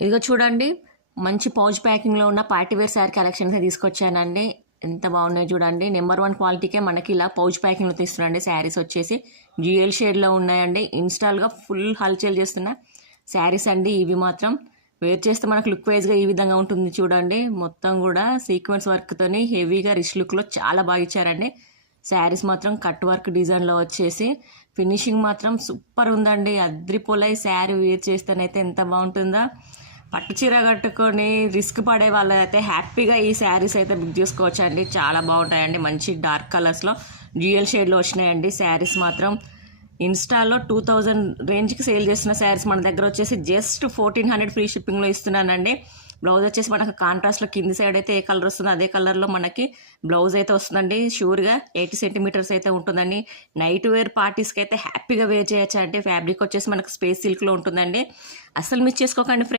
ఇదిగో చూడండి, మంచి పౌచ్ ప్యాకింగ్లో ఉన్న పార్టీవేర్ శారీ కలెక్షన్స్ తీసుకొచ్చానండి. ఎంత బాగున్నాయి చూడండి. నెంబర్ 1 క్వాలిటీకే మనకి ఇలా పౌచ్ ప్యాకింగ్లో తీస్తున్నాండి. శారీస్ వచ్చేసి డ్యూయల్ షేడ్లో ఉన్నాయండి. ఇన్స్టాల్గా ఫుల్ హల్చల్ చేస్తున్న శారీస్ అండి ఇవి. మాత్రం వేర్ చేస్తే మనకు లుక్ వైజ్గా ఈ విధంగా ఉంటుంది చూడండి. మొత్తం కూడా సీక్వెన్స్ వర్క్తోని హెవీగా రిచ్ లుక్లో చాలా బాగా ఇచ్చారండి. శారీస్ మాత్రం కట్ వర్క్ డిజైన్లో వచ్చేసి ఫినిషింగ్ మాత్రం సూపర్ ఉందండి. అద్రిపోలై శారీ వేర్ చేస్తేనైతే ఎంత బాగుంటుందా. పట్టు చీర కట్టుకొని రిస్క్ పడే వాళ్ళు అయితే హ్యాపీగా ఈ శారీస్ అయితే బుక్ చేసుకోవచ్చు అండి. చాలా బాగుంటాయండి. మంచి డార్క్ కలర్స్లో డ్యూయల్ షేడ్లో వచ్చినాయండి శారీస్ మాత్రం. ఇన్స్టాలో 2000 రేంజ్కి సేల్ చేస్తున్న శారీస్ మన దగ్గర వచ్చేసి జస్ట్ 1400 ఫ్రీ షిప్పింగ్లో ఇస్తున్నానండి. బ్లౌజ్ వచ్చేసి మనకు కాంట్రాస్ట్లో కింది సైడ్ అయితే ఏ కలర్ వస్తుందో అదే కలర్లో మనకి బ్లౌజ్ అయితే వస్తుందండి. షూర్గా 80 సెంటీమీటర్స్ అయితే ఉంటుందండి. నైట్ వేర్ పార్టీస్కి అయితే హ్యాపీగా వేర్ చేయొచ్చు అంటే ఫ్యాబ్రిక్ వచ్చేసి మనకు స్పేస్ సిల్క్లో ఉంటుందండి. అస్సలు మిస్ చేసుకోకండి.